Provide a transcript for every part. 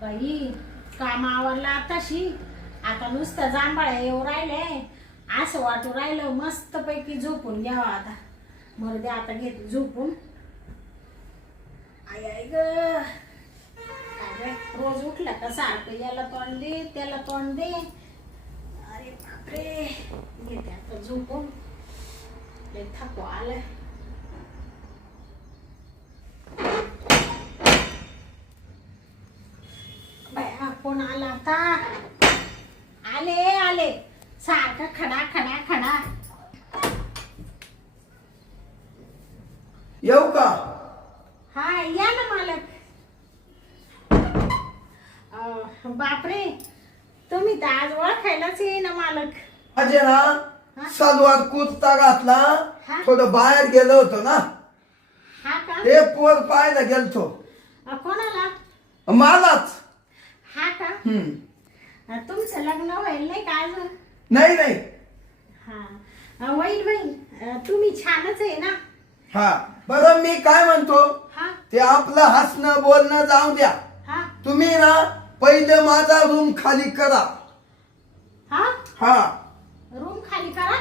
बाई काम आवरला आताशी. आता नुसतं जांभळ्या येऊ राहिले. असं वाटू राहिलं मस्त पैकी झोपून घ्यावा आता. मरू दे आता घेते झोपून. आई आई ग रोज उठला का सारखं याला तोंड दे त्याला तोंड दे. अरे बापरे घेते आता झोपून. लय थकवा आलाय. बाया कोण आला आता. आले आले सारखं खडा खडा खडा. येऊ का? हा या ना मालक. बापरे तुम्ही तर आज ओळखायलाच येईना मालक. अजय ना सलवार कुर्ता घातला. थोडं बाहेर गेलो होतो ना. हा का? ते पोर पाहायला गेलतो. कोणाला? मलाच. हा का? तुमचं लग्न होईल नाही का अजून? नाही नाही. हा होईल होईल. तुम्ही छानच आहे ना. हा बरं मी काय म्हणतो. हा ते आपलं हसणं बोलणं जाऊ द्या. हा तुम्ही ना पहिले माझा रूम खाली करा. हा हा रूम खाली करा.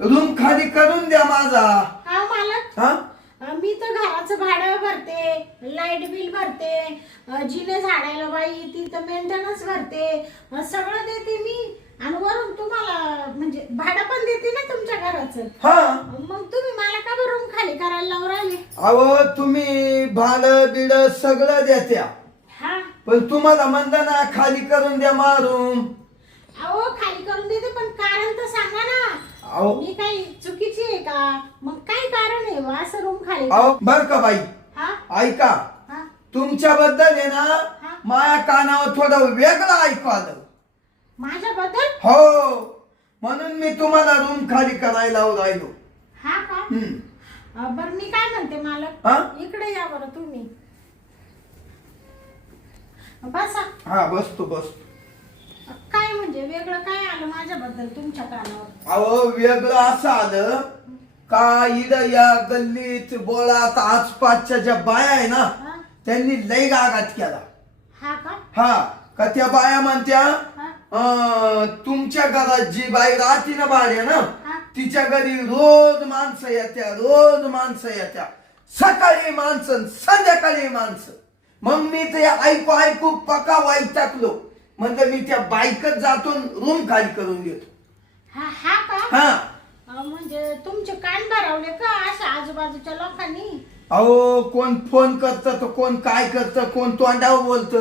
रूम खाली करून द्या माझा. हा मालक. हा मी तर घराचं भाडं भरते, लाईट बिल भरते, जिने झाडायला बाई ती तर मेंटेनन्स भरते, सगळं देते मी. आणि वरून तुम्हाला म्हणजे भाडं पण देते ना तुमच्या घराचं. हा मग तुम्ही मला का बरं रूम खाली करायला लावून राहिले? अहो तुम्ही भाडं बिड सगळं देत्या. हा पण तुम्हाला म्हणलं ना खाली करून द्या मा रूम. अहो खाली करून देते पण कारण तर सांगा ना. अहो मी काही चुकीची आहे का? मग काय कारण आहे बा असं रूम खाली? अहो बर का बाई हा ऐका. हा तुमच्याबद्दल आहे ना माझ्या कानावर थोडं वेगळं ऐकू आलं. माझ्याबद्दल? हो म्हणून मी तुम्हाला रूम खाली करायला राहिलो. हा का? बरं मी काय म्हणते मालक. हा? इकडे या बरं तुम्ही. बसा. हा बसतो बसतो. काय म्हणजे वेगळं काय आलं माझ्याबद्दल तुमच्या कानावर? अहो वेगळं असं आलं का इथं या गल्लीत बोळात आसपासच्या ज्या बाया आहे ना हा? त्यांनी लई गागात केला. हा का? हा का त्या बाया म्हणत्या हा? तुमच्या घरात जी बाई राहते ना भाड्या ना हा? तिच्या घरी रोज माणसं येत्या रोज माणसं येत्या. सकाळी माणसं संध्याकाळी माणसं. मग मी ते ऐकू ऐकू पका वाईट टाकलो. म्हणजे मी त्या बाईकच जातून रूम खाली करून देतो. हा हा का? हा म्हणजे तुमचे कान भरवले का अशा आजूबाजूच्या लोकांनी? अहो कोण फोन करत तर कोण काय करत कोण तोंडावर बोलत.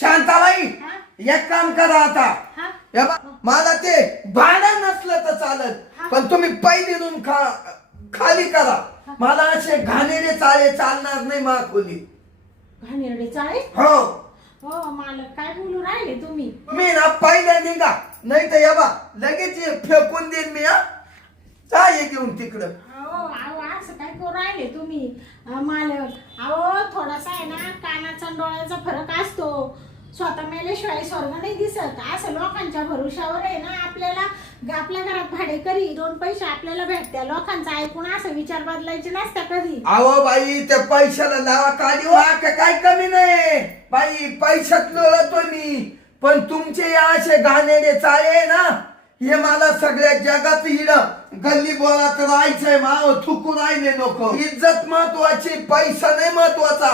शांताबाई हा? एक काम करा आता. हा? हे बघ, मला ते भाडं नसलं तर चालत पण तुम्ही पहिली रूम खाली करा. मला असे घाणेरे चाळे चालणार नाही मा खोली. घाणेरडे चाळे? हो हो मालक काय बोलू राहिले तुम्ही? तुम्ही ना पहिल्या निघा नाही तर या बा लगेच फेकून देईन मी. हा चाय घेऊन तिकडं. अहो अहो असं काय करू राहिले तुम्ही मालक? अहो थोडासा आहे ना कानाचा आणि डोळ्याचा फरक असतो. स्वतः मेल्याशिवाय स्वर्ग नाही दिसत. असं लोकांच्या भरोशावर आहे ना आपल्याला आपल्या घरात भाडेकरी दोन पैसे आपल्याला भेटत्या. लोकांचं ऐकून असं विचार बदलायचे नसत्या कधी. अहो बाई त्या पैशाला लावा काढी काय कमी नाही बाई. पैशात लोळतोय मी पण तुमचे या असे घाणेरे चाळे ना हे मला सगळ्या जगात हिड गल्ली बोळात राहायचंय. माव थुकू राहिले लोक. इज्जत महत्वाची पैसा नाही महत्वाचा.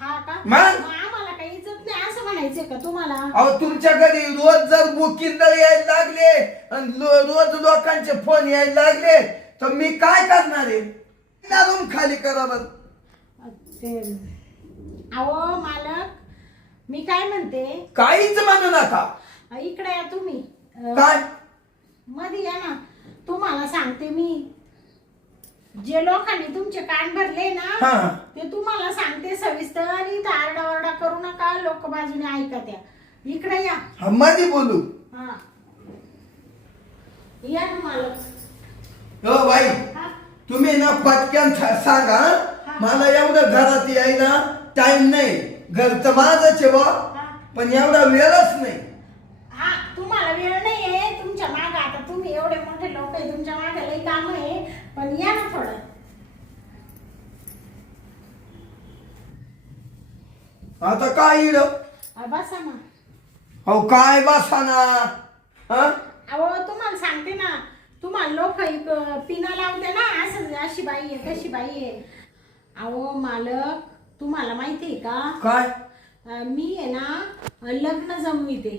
हा का? मग? आम्हाला काही इज्जत नाही असं म्हणायचंय का तुम्हाला? अहो तुमच्या घरी रोज जर बुकिंग यायला लागले आणि रोज लोकांचे फोन यायला लागले तर मी काय करणार आहे? रूम खाली करा बरं. अहो मालक मी काय म्हणते. काहीच म्हणू नका. इकडे या तुम्ही. काय मध्ये या ना. तुम्हाला सांगते मी जे लोकांनी तुमचे कान भरले ना हा. ते तुम्हाला सांगते सविस्तर. आणि इथं आरडाओरडा करू नका. लोक बाजूने ऐकत या. इकडे या. मध्ये बोलू. हा या ना मालक. हो बाई हा? तुम्ही ना पटकन सांगा. मला एवढं घरात यायला टाइम नाही. घर तर माझंच आहे बा पण एवढा वेळच नाही. हा तुम्हाला वेळ नाहीये तुमच्या मागे. आता तुम्ही एवढे मोठे लोक आहे तुमच्या मागे लई काम आहे. पण या ना थोडं. आता काय इड बसा ना. अहो काय बसा ना. हा अहो तुम्हाला सांगते ना, तुम्हाला लोक पिना लावते ना, असं अशी बाई आहे तशी बाई आहे. अहो मालक, तुम्हाला माहिती आहे का, काय मी आहे ना लग्न जमविते.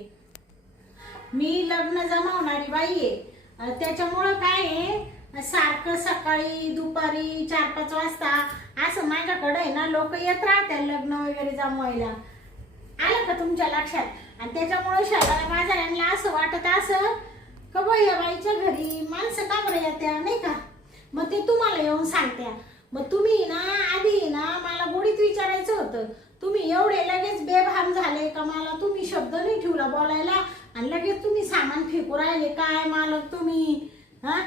मी लग्न जमवणारी बाई आहे. त्याच्यामुळं काय आहे, सारखं सकाळी दुपारी 4-5 वाजता असं माझ्याकडे आहे ना लोक येत राहतात लग्न वगैरे जमवायला. आलं का तुमच्या लक्षात? आणि त्याच्यामुळे शेजाऱ्या बाजाऱ्यांना असं वाटत असं का बाई या बाईच्या घरी माणसं का बरं येत्या नाही का, मग ते तुम्हाला येऊन सांगत्या. मग तुम्ही ना आधी ना मला गोडीत विचारायचं होतं. तुम्ही एवढे लगेच बेभान झाले का, मला तुम्ही शब्द नाही ठेवला बोलायला आणि लगेच तुम्ही सामान फेकू राहिले. काय मालक तुम्ही? हा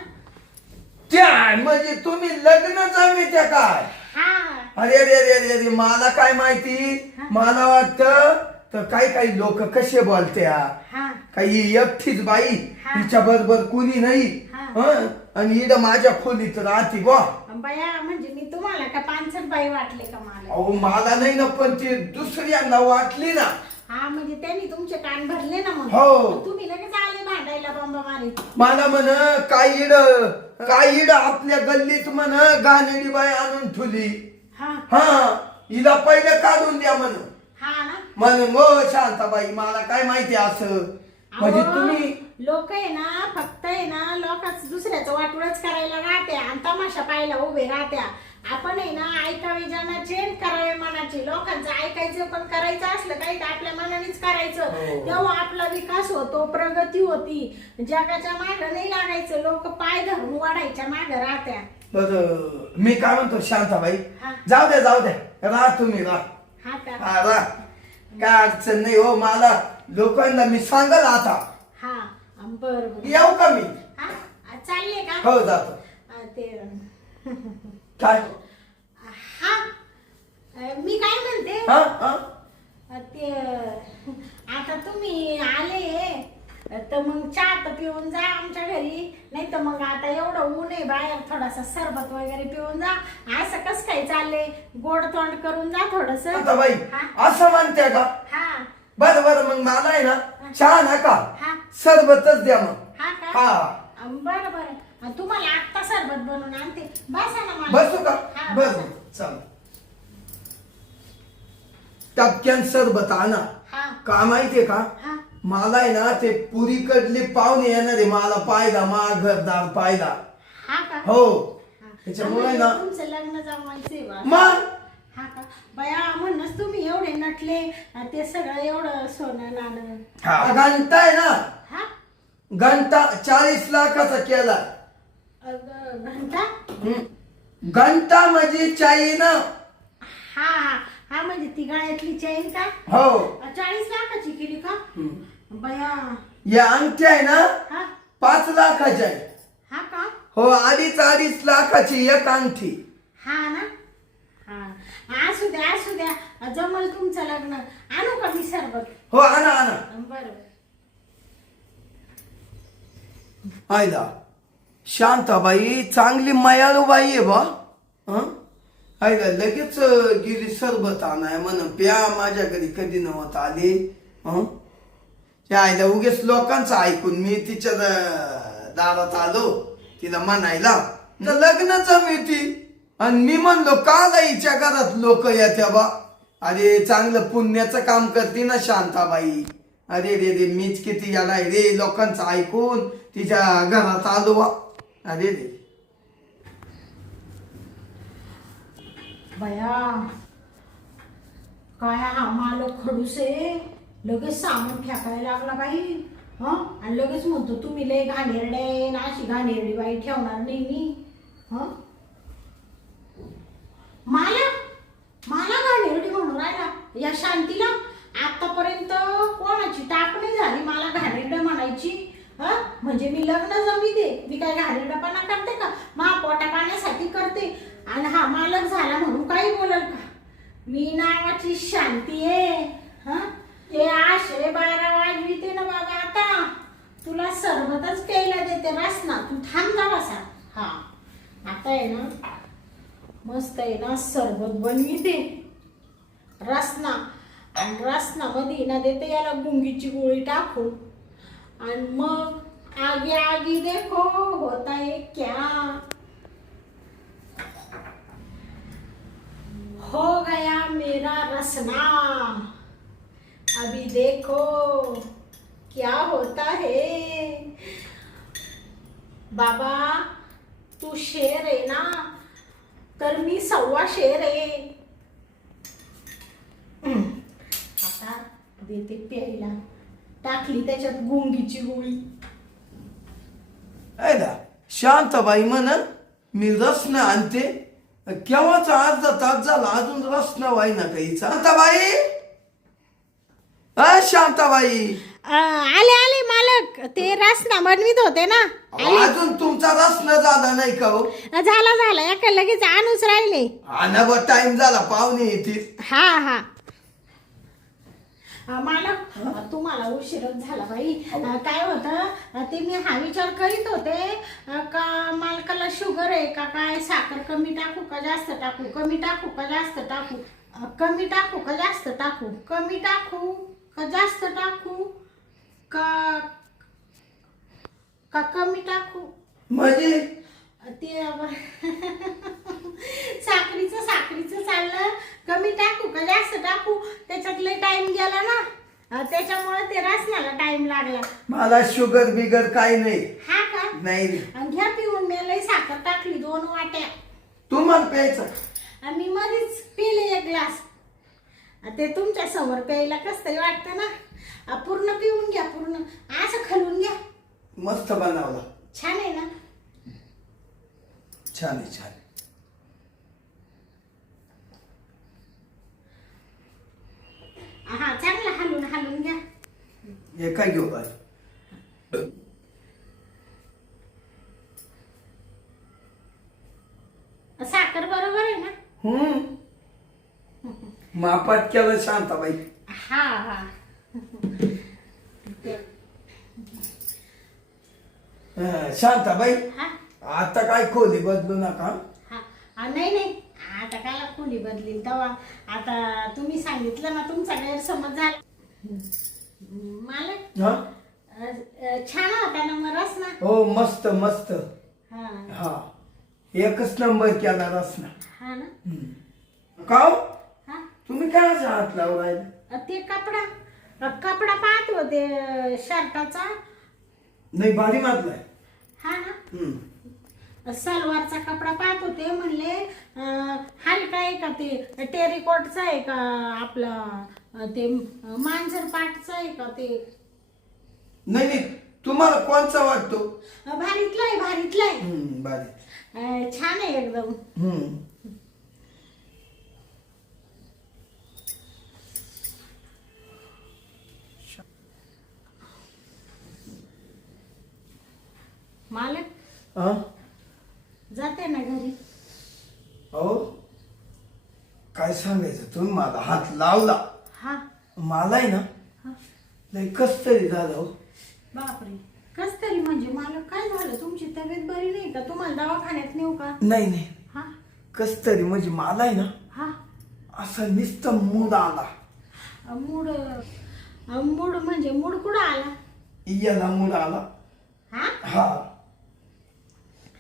त्या म्हणजे तुम्ही लग्न जमवित्या काय? हा अरे अरे अरे अरे अरे मला काय माहिती. मला वाटतं तर काही लोक कसे बोलत्या, हा काही एकटीच बाई हा. तिच्या बरोबर कुणी नाही. हा. हं? आणि इड माझ्या खोलीत राहते बा. बाया, म्हणजे मी तुम्हाला का पानसट बाई वाटले का मला? अहो मला नाही ना, पण ती दुसऱ्यांना वाटली ना. हा म्हणजे त्यांनी तुमचे कान भरले ना मग. हो. तुम्ही लगेच आले भांडायला बंबा मारीत. मला म्हण काय इड आपल्या गल्लीत म्हण गाणेडी बाई आणून ठुली. हा हा हिला पहिले काढून द्या म्हण. हा ना. म्हणून हो शांताबाई मला काय माहिती असं. म्हणजे तुम्ही लोक आहे ना, फक्त आहे ना लोकांच दुसऱ्याचं वाटोळच करायला राहत्या आणि तमाशा पाहायला उभे राहत्या. आपण आहे ना ऐकावे जनाचे करावे मनाचे. लोकांचं ऐकायचं पण करायचं असलं काही तर आपल्या मनानेच करायचं. तेव्हा आपला विकास होतो, प्रगती होती. जगाच्या मागं नाही लागायचं. लोक पाय धरून वाढायच्या मागं राहत्या. बर मी काय म्हणतो शांताबाई, हा. जाऊ द्या राहा तुम्ही राहा. हा का? हा राहा, काय अडचण नाही हो. मला लोकांना मी सांगाल आता. हा बरोबर. येऊ का मी? हा चालले का? हो जातो. ते काय हा मी काय म्हणते, हा हा ते आता तुम्ही आले तर मग चहा तर पिऊन जा आमच्या घरी. नाही तर मग आता एवढं ऊन आहे बाहेर, थोडासा सरबत वगैरे पिऊन जा. असं कस काय चालले, गोड तोंड करून जा थोडस. बाई असं म्हणते का? हा बरं मग मला आहे ना चहा नका, हा सरबतच द्या मग. हा का? हा बरं तुम्हाला आत्ता सरबत बनवून आणते. बसा ना मला. बसू का? हा, बस बसा. चल टपक्यान सरबत आणा. हा का माहितीये का, हा मला आहे ना ते पुरीकडले पाहुणे येणार आहे मला पाहिला, मा घरदार पाहिला. हा का? हो हा. त्याच्यामुळे ना तुमचं लग्न जमवायचंय बा. मग हा का? बया म्हणूनच तुम्ही एवढे नटले आणि ते सगळं एवढं सोनं नाणं. हा घंटा आहे ना, हा घंटा 40 लाखाचा केला. घंटा. घंटा म्हणजे चाईन. हा हा हा म्हणजे ती गळ्यातली चैन का? हो 40 लाखाची केली का? बया. या अंगठ्या आहे ना हा 5 लाखाच्या आहे. हा का? हो 2.5 लाखाची एक अंगठी. हा ना. हा असू द्या जमल तुमचं लग्न. आणू का मी सरबत? हो आणा बरं. आयला शांताबाई चांगली मायाळू बाई आहे बा. आयला लगेच गेली सरबत आणाय म्हण प्या. माझ्या घरी कधी नव्हत आले. त्या आईला उगेच लोकांचं ऐकून मी तिच्या दारात आलो तिला म्हणायला तर लग्न जमती. आणि मी म्हणलो काला हिच्या घरात लोक येत्या बा. अरे चांगलं पुण्याचं काम करते ना शांताबाई. अरे रे मीच किती याला रे लोकांचं ऐकून तिच्या घरात आलो बा. अरे रे बया काय हा मालक खडूस आहे. लगेच सामान फेकायला लागला बाई. आणि लगेच म्हणतो तुम्ही लय घाणेरडे ना, अशी घाणेरडी बाई ठेवणार नाही मी. मला घाणेरडी म्हणून राहिला या शांतीला. आतापर्यंत कोणाची टाक नाही झाली मला घाणेरड म्हणायची. म्हणजे मी लग्न जमविते, मी काय घाणेरडपणा करते का? पोटा पाण्यासाठी करते. आणि हा मालक झाला म्हणून काही बोलल का? मी नावाची शांती आहे. ते 12 वाजविते ना बाबा. आता तुला सरबतच प्यायला देते. रसना तू थांब जा बसा. हा आता आहे ना मस्त आहे ना सरबत बनविते. रसना आणि रसनामध्ये ना देते याला गुंगीची गोळी टाकून आणि मग आगे आगे देखो होता है क्या, हो गया मेरा रसना, अभी देखो क्या होता है। बाबा तू शेर आहे ना, तर मी 1.25 शेर आहे। आता देते प्यायला, टाकली त्याच्यात गुंगीची गोळी। ऐला शांताबाई म्हणा मी रसना आणते, केव्हाचा अर्धा तास झाला अजून रसना व्हायना काही। शांताबाई, शांताबाई आले आले मालक, ते रसना बनवीत होते ना। अजून तुमचा रसना झाला नाही का हो? झाला झाला, एका लगेच आणूच राहिले। ना बा टाइम झाला, पाहुणे येतील। हा हा मालक तुम्हाला उशीरच झाला बाई। काय होतं ते मी हा विचार करीत होते का मालकाला शुगर आहे का काय, साखर कमी टाकू का जास्त टाकू, कमी टाकू का जास्त टाकू, कमी टाकू का जास्त टाकू, कमी टाकू का जास्त टाकू का का कमी टाकू, म्हणजे ते साखरीचं चाललं, कमी टाकू का जास्त टाकू, त्याच्यात लय टाइम गेला ना, त्याच्यामुळे ते रसनाला टाइम लागला। मला शुगर बिगर काही नाही। हा का? नाही घ्या पिऊन, मी लय साखर टाकली 2 वाट्या। तुम्हाला प्यायचं? मी मध्येच पिले 1 ग्लास, ते तुमच्या समोर प्यायला कसं तरी वाटतं ना। पूर्ण पिऊन घ्या, पूर्ण असं खालून घ्या। मस्त बनवला, छान आहे ना? छान आहे छान। हा चांगलं हलून घ्या। हे काय घेऊ बाय? साखर बरोबर आहे ना? मापात केलं शांताबाई। हा हा शांताबाई हा आता काय खोली बदलू नका। हा नाही आता कायला खोली बदली तेव्हा, आता तुम्ही सांगितलं ना, तुमचा गैरसमज झाला। मालक छान होता ना मग रसना? हो मस्त मस्त। हा हा एकच नंबर केला रसना। हा ना? का हा तुम्ही काय हात लावलाय? ते कपडा पाहत होते शर्टाचा। नाही भारी मारलाय। हा ना, सलवारचा कपडा पाहत होते, म्हणले हलका आहे का, ते टेरिकॉटचा आहे का, आपला ते मांजर पाटचा आहे का? ते नाही तुम्हाला कोणचा वाटतो? भारीतला आहे भारी छान आहे एकदम। मालक जाते ना घरी? हो काय सांगायचं, तुम्ही मला हात लावला, हा मला आहे ना लय कस तरी झालं हो। बापरे, कस तरी म्हणजे? मालक काय झालं? तुमची तब्येत बरी नाही का? तुम्हाला दवाखान्यात नेऊ का? नाही हा कस तरी म्हणजे मला आहे ना हा असं नुसतं मूड आला। मूड म्हणजे मूड कुठं आला? याला मूड आला। हा हा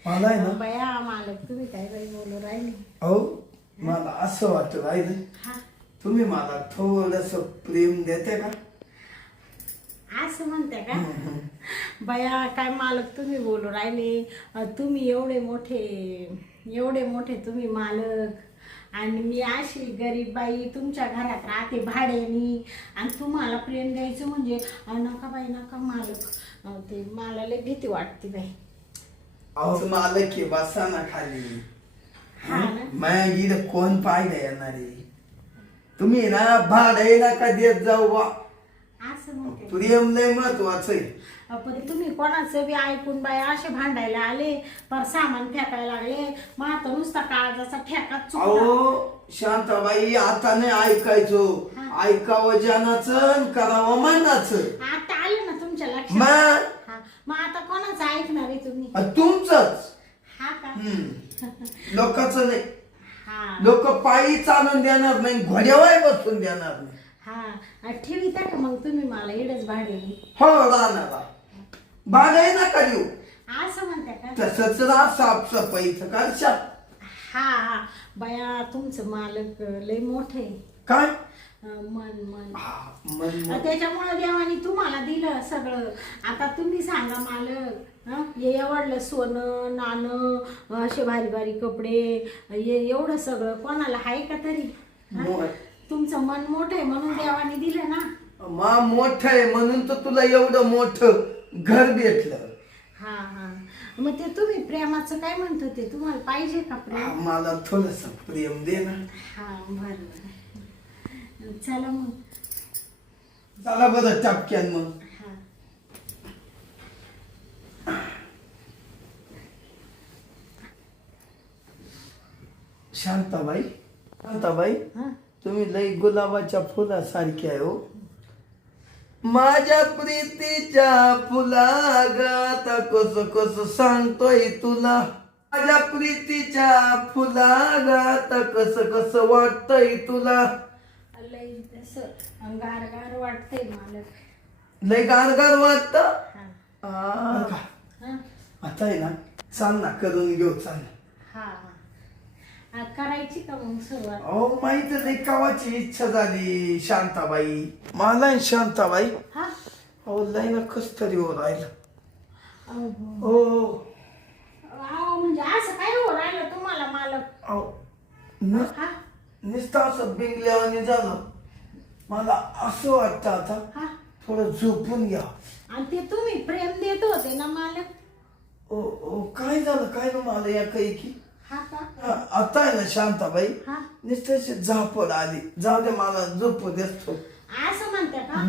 मला आहे ना बया मालक, तुम्ही काय बाई बोलू राहिले? हो मला असं वाटतं राहिलं, हा तुम्ही मला थोडस प्रेम देते का? असं म्हणते का? बया काय मालक तुम्ही बोलू राहिले? तुम्ही एवढे मोठे तुम्ही मालक, आणि मी अशी गरीब बाई तुमच्या घरात राहते भाड्यानी, आणि तुम्हाला प्रेम द्यायचं म्हणजे नका बाई नका मालक, ते मला लय भीती वाटते बाई। अहो मालक आहे, बसा ना खाली। हा ना? माझ्या कोण पाहिलं येणारे? तुम्ही ना भाडे नका देत जाऊ बा, असं म्हणते? प्रेम लय महत्वाचं आहे। पण तुम्ही कोणाचं बी ऐकून बाई असे भांडायला आले, पर सामान फेकायला लागले, मग आता नुसता काळजाचा ठेकाच चुकला। अहो शांताबाई आता नाही ऐकायचो, ऐकावं जनाचं करावं मनाचं। आता आलं ना तुमच्या लक्षात? मग आता कोणाचं ऐकणार आहे तुम्ही? तुमचंच। हा का? लोकांचं नाही। हा लोक पायी चालून देणार नाही, घोड्यावर बसून देणार नाही। हा ठेवी त्या का मग तुम्ही मला इडच भाडे हो राहणार भाडे नका देऊ असं म्हणता का तसंच राहा साफसफाईचं करशा हा बया तुमचं मालक लय मोठे काय मन मन मन त्याच्यामुळे देवानी तुम्हाला दिलं सगळं आता तुम्ही सांगा मालक हे एवढलं सोनं नाणं असे भारी भारी कपडे एवढं सगळं कोणाला आहे का तरी तुमचं मन मोठं आहे म्हणून देवानी दिलं ना मा मोठ आहे म्हणून तर तुला एवढं मोठं घर भेटलं हा हा मग ते तुम्ही प्रेमाचं काय म्हणत होते तुम्हाला पाहिजे का प्रेम मला थोडस प्रेम दे ना हा बरं चला मग चला बरं टपक्यान मग हा शांताबाई शांताबाई हा तुम्ही लई गुलाबाच्या फुलासारखी आहे हो माझ्या प्रीतीच्या फुलागात कस कस सांगतोय तुला माझ्या प्रीतीच्या फुलागात कस कस वाटतय तुला लई असं गार गार वाटतंय मालक लय गारगार वाटत हा हा आता आहे ना चाल ना करून घेऊ चाल हा करायची का मग सुरुवात अहो माहित नाही कावाची इच्छा झाली शांताबाई मला आहे शांताबाई हा अहो लय ना कस तरी हो राहिलं अहो हो म्हणजे असं काय हो राहिलं तुम्हाला मालक अहो हा नुसतं असं बिंगल्यावानी झालं मला असं वाटतं आता हा थोडं झोपून घ्या आणि ते तुम्ही प्रेम देत होते ना मालक ओ ओ काय झालं काय ना मला या काही की हा का आता आहे ना शांताबाई हा नुसतं झापड आली जाऊ दे मला झोपू देतो असं म्हणते का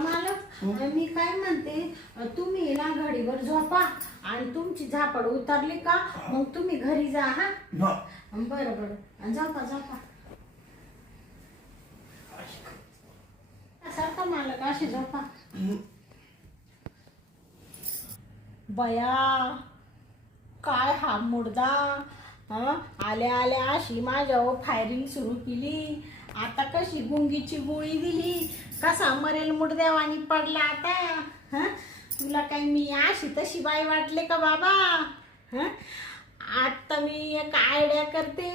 मालक मी काय म्हणते तुम्ही ना घडीवर झोपा आणि तुमची झापड उतरली का मग तुम्ही घरी जा हा बरं बरं झोपा झोपा सारखा मालक अशी झोपा बया काय हा मुर्दा आल्या आल्या अशी माझ्यावर फायरिंग सुरू केली आता कशी गुंगीची गोळी दिली कसा मरेल मुर्द्यावानी पडला आता हा तुला काही मी अशी तशी बाई वाटले का बाबा हा आता मी एक आयडिया करते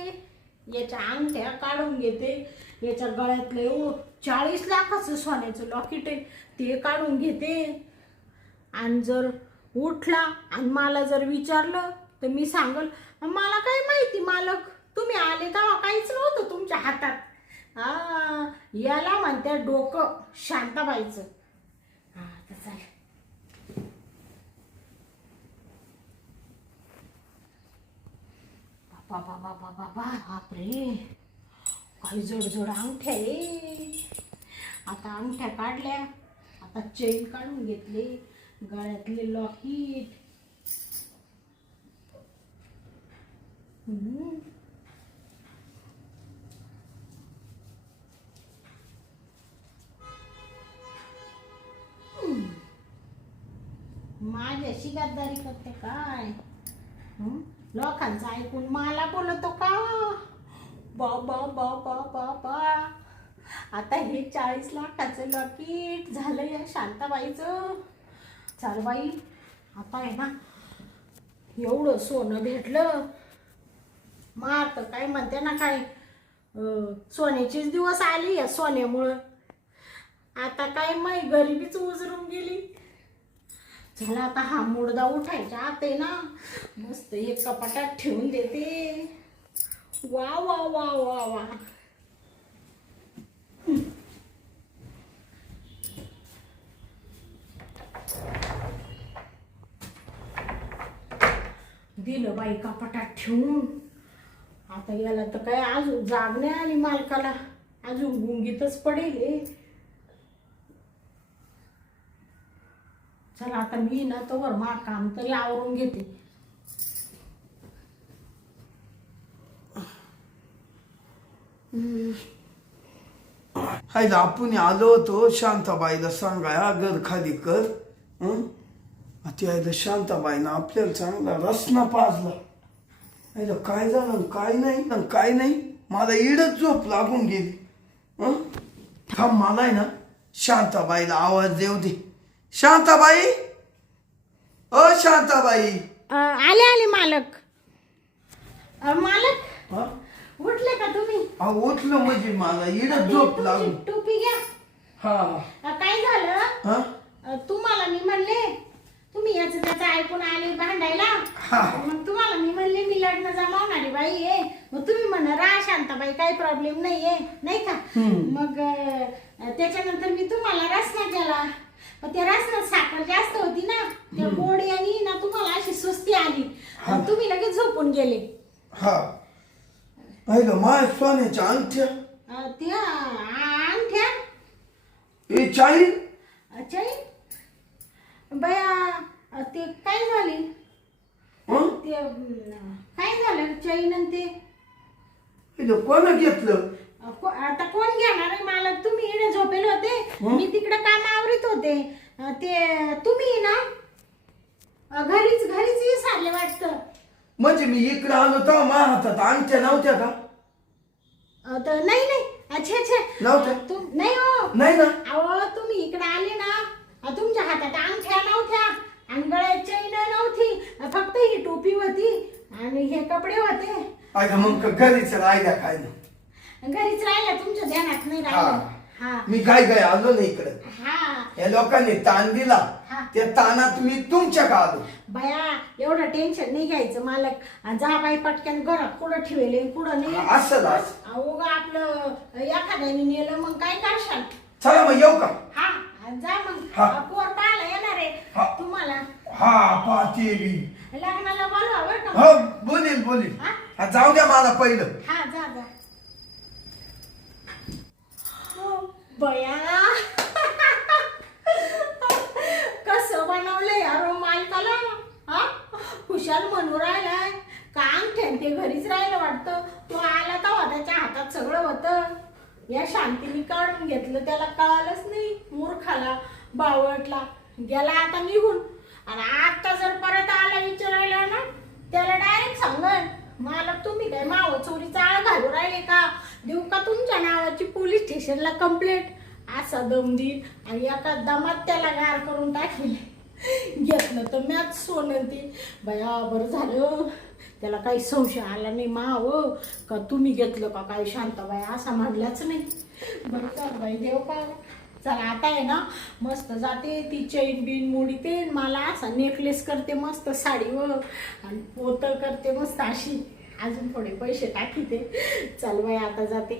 याच्या अंगठ्या काढून घेते याच्या गळ्यातले 40 लाखाचं सोन्याचं लॉकेट आहे ते काढून घेते आणि जर उठला आणि मला जर विचारलं तर मी सांगल मला काय माहिती मालक तुम्ही आले तेव्हा काहीच नव्हतं तुमच्या हातात याला म्हणते डोकं शांताबाईचं तर चालेल बाबा बाबा बाबा बापरे काही जड अंगठ्या आहे आता अंगठ्या काढल्या आता चेन काढून घेतले गळ्यातले लॉकेट माझ्याशी गद्दारी करते काय लोकांचं ऐकून मला बोलतो का बाबा बाबा बाबा आता हे 40 लाखाचं लॉकेट झालं या शांताबाईचं चाल बाई आता आहे ना एवढं सोनं भेटलं मग तर काय म्हणते ना काय सोन्याचेच दिवस आले या सोन्यामुळं आता काय माई गरिबीच उजरून गेली चला आता हा मुर्दा उठायचा आत आहे ना मस्त एक कपाटात ठेवून देते वा वा वा वा वा दिलं बाई कपाटात ठेवून आता याला तर काय अजून जाग नाही आली मालकाला अजून गुंगीतच पडेल चला आता मी ना तोवर मा काम तरी आवरून घेते हाय आपण आलो होतो शांताबाईला सांगाया घर खाली कर ती आयला शांताबाईनं आपल्याला चांगला रसना पाजला आयला काय झालं काय नाही मला इडच झोप लागून गेली थांब मला आहे ना शांताबाईला आवाज देऊ दे. शांताबाई, ओ शांताबाई. आले आले मालक. मालक हा? उठले का तुम्ही? अहो उठलो म्हणजे मला इडच झोप तुमची लागली. टोपी घ्या. हा काय झालं? हा तुम्हाला मी म्हणले तुम्ही याचं त्याचं ऐकून आले भांडायला. हा. मग तुम्हाला मी म्हणले मी लग्न जमावणारी बाई आहे. मग तुम्ही म्हणा रा शांताबाई काही प्रॉब्लेम नाहीये नाही का. मग त्याच्यानंतर मी तुम्हाला रसना केला. पण त्या रसनात साखर जास्त होती ना, त्या गोडी आणि ना तुम्हाला अशी सुस्ती आली. मग तुम्ही लगेच झोपून गेले. हा पाहिलं माय सोन्याच्या अंगठ्या त्या अंगठ्या ए चाळी बया ते काय झाले? हं? ते काय झालं चैन आणि ते पाहिलं कोण घेतलं? आता कोण घेणार आहे मालक? तुम्ही इकडे झोपेल होते, मी तिकडे काम आवरीत होते. ते तुम्ही ना घरीच विसरले वाटतं. म्हणजे मी इकडे आलो तेव्हा माझ्या हातात अंगठ्या नव्हत्या का? नाही अच्छा नव्हत्या? नाही हो. नाही ना. अहो तुम्ही इकडे आले ना, तुमच्या हातात अंगठ्या नव्हत्या आणि गळ्यात चैन नव्हती, फक्त ही टोपी होती आणि हे कपडे होते. अगं मग घरीच राहिल्या काय ना. घरीच राहिला, तुमच्या ध्यानात नाही राहिलं. हा मी काय आलो ना इकडे. हा या लोकांनी ताण दिला, हा. त्या ताणात मी तुमच्या का आलो. बया एवढं टेन्शन नाही घ्यायचं मालक. जा बाई पटकन घरात कुठं ठेवले कुठं नाही. असं अहो ग आपलं एखाद्याने नेलं मग काय करशाल. चला मग येऊ का? हा जा मग. हा. पोर पाहायला येणार हा. आहे तुम्हाला. हा पाहते मी. लग्नाला बोलवा बरं का. हो बोलील. हा? हा, जाऊ द्या मला पहिलं. हा जा बया कसं बनवलंय यार मालकाला. हा खुशाल म्हणू राहिलाय काम ठेवते घरीच राहिलं वाटतं. तो आला तेव्हा त्याच्या हातात सगळं होतं. या शांतीने काढून घेतलं, त्याला कळालंच नाही. मूर्खाला बावटला गेला आता निघून. आणि आता जर परत आला विचारायला ना, त्याला डायरेक्ट सांगल मालक तुम्ही काय माव चोरीचा आळ घालू राहिले का, देऊ का तुमच्या नावाची पोलीस स्टेशनला कंप्लेंट. असा दम देईल आणि एका दमात त्याला गार करून टाकेल. घेतलं तर मॅच सोनं ती. बया बरं झालं त्याला काही संशय आला नाही माव का तुम्ही घेतलं का काय शांताबाई असा म्हणलाच नाही. बरं कर बाई देव का. चला आता आहे ना मस्त जाते ती चैन बिन मोडीते, मला असा नेकलेस करते मस्त साडीवर आणि पोतं करते मस्त अशी. अजून थोडे पैसे टाकीते. चल बाई आता जाते.